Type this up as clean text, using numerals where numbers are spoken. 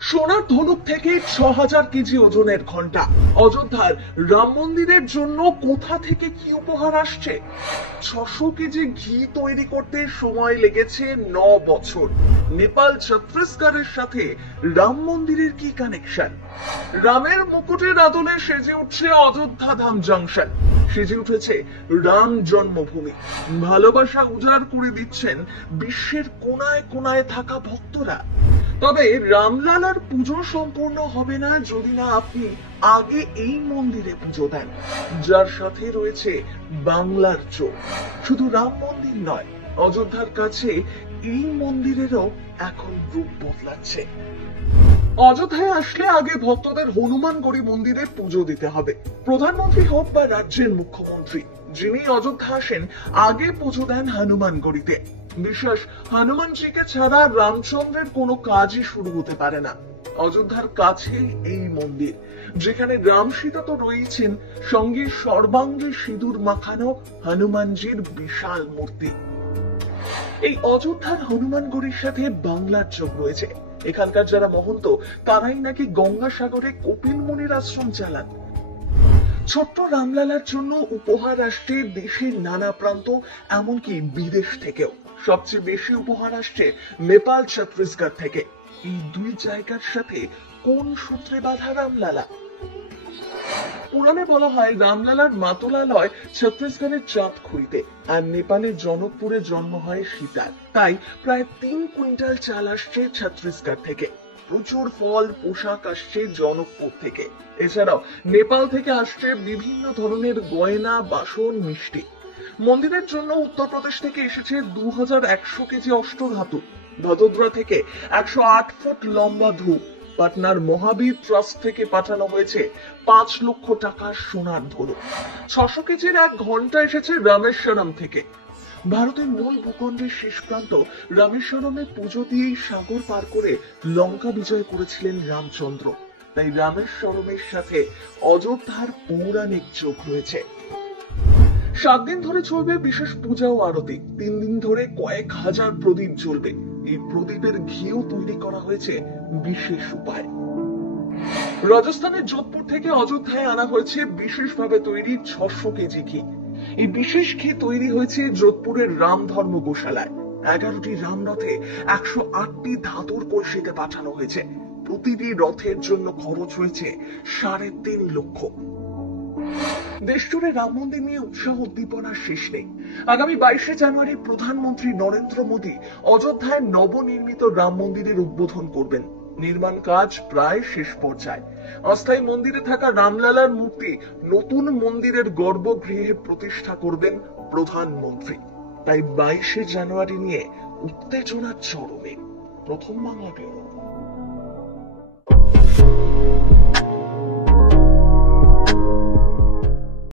সোনার ধনুক থেকে ৬,০০০ কেজি ওজনের ঘন্টা। অযোধ্যার রাম মন্দিরের জন্য কোথা থেকে কি উপহার আসছে? ৬০০ কেজি ঘি তৈরি করতে সময় লেগেছে ৯ বছর। নেপাল ছত্তিশগড়ের সাথে রাম মন্দিরের কি কানেকশন? রামের মুকুটের আদলে সেজে উঠছে অযোধ্যা ধাম জংশন, সেজে উঠেছে রাম জন্মভূমি। ভালোবাসা উজাড় করে দিচ্ছেন বিশ্বের কোনায় কোনায় থাকা ভক্তরা। তবে রামলালার পুজো সম্পূর্ণ হবে না যদি না আপনি আগে এই মন্দিরে পুজো দেন, যার সাথে রয়েছে বাংলার চোখ। শুধু রাম মন্দির নয়, অযোধ্যার কাছে এই মন্দিরেরও এখন রূপ বদলাচ্ছে। অযোধ্যায় আসলে আগে ভক্তদের হনুমানগড়ি মন্দিরে পুজো দিতে হবে। প্রধানমন্ত্রী হোক বা রাজ্যের মুখ্যমন্ত্রী, যিনি অযোধ্যা আসেন আগে পুজো দেন হনুমানগড়িতে। বিশেষ হনুমানজিকে ছাড়া রামচন্দ্রের কোনো কাজই শুরু হতে পারে না। অযোধ্যার কাছেই এই মন্দির, যেখানে রাম সীতা তো রয়েছেন, সঙ্গে সর্বাঙ্গে সিঁদুর মাখানো হনুমানজির বিশাল মূর্তি। এই অযোধ্যার হনুমানগড়ির সাথে বাংলার যোগ রয়েছে। এখানকার যারা মহন্ত, তারাই নাকি গঙ্গাসাগরে কপিল মুনির আশ্রম চালান। ছোট্ট রামলালার জন্য উপহার আসছে দেশের নানা প্রান্ত, এমনকি বিদেশ থেকেও। সবচেয়ে বেশি উপহার আসছে নেপাল ছত্তিশগড় থেকে। এই দুই জায়গার সাথে কোন সূত্রে বাঁধা রামলালা? পুরাণে বলা হয় রামলালার মাতুলালয় ছত্তিশগড়ের চাঁদখুড়িতে, আর নেপালের জনকপুরে জন্ম হয় সীতার। তাই প্রায় ৩ কুইন্টাল চাল আসছে ছত্তিশগড় থেকে। প্রচুর ফল, পোশাক আসছে জনকপুর থেকে। এছাড়াও নেপাল থেকে আসছে বিভিন্ন ধরনের গয়না, বাসন, মিষ্টি। মন্দিরের জন্য উত্তরপ্রদেশ থেকে এসেছে 2100 কেজি অষ্টধাতু। ভদোদরা থেকে 108 ফুট লম্বা ধূপ। পাটনার মহাবীর ট্রাস্ট থেকে পাঠানো হয়েছে 5 লক্ষ টাকার সোনার ধনুক। 600 কেজির এক ঘন্টা এসেছে রামেশ্বরম থেকে। ভারতের মূল ভূখণ্ডের শেষ প্রান্ত রামেশ্বরমে পুজো দিয়েই সাগর পার করে লঙ্কা বিজয় করেছিলেন রামচন্দ্র। তাই রামেশ্বরমের সাথে অযোধ্যার পৌরাণিক যোগ রয়েছে। 7 দিন ধরে চলবে বিশেষ পূজা ও আরতি। 3 দিন ধরে কয়েক হাজার প্রদীপ জ্বলবে। এই প্রদীপের ঘিও তৈরি করা হয়েছে বিশেষ উপায়। রাজস্থানের যোধপুর থেকে অযোধ্যায় আনা হয়েছে বিশেষভাবে তৈরি 600 কেজি ঘি। এই বিশেষ ঘি তৈরি হয়েছে যোধপুরের রাম ধর্ম গোশালায়। 11টি রামরথে 108টি ধাতুর কলসিতে পাঠানো হয়েছে। প্রতিটি রথের জন্য খরচ হয়েছে 3.5 লক্ষ। দেশ জুড়ে রাম মন্দির নিয়ে উৎসাহ উদ্দীপনার শেষ নেই। আগামী 22শে জানুয়ারি প্রধানমন্ত্রী নরেন্দ্র মোদী অযোধ্যায় নবনির্মিত রাম মন্দিরের উদ্বোধন করবেন। নির্মাণ কাজ প্রায় শেষ পর্যায়ে। অস্থায়ী মন্দিরে থাকা রামলালার মূর্তি নতুন মন্দিরের গর্ভগৃহে প্রতিষ্ঠা করবেন প্রধানমন্ত্রী। তাই 22শে জানুয়ারি নিয়ে উত্তেজনা চরমে। প্রথম বাংলা ব্যুরো।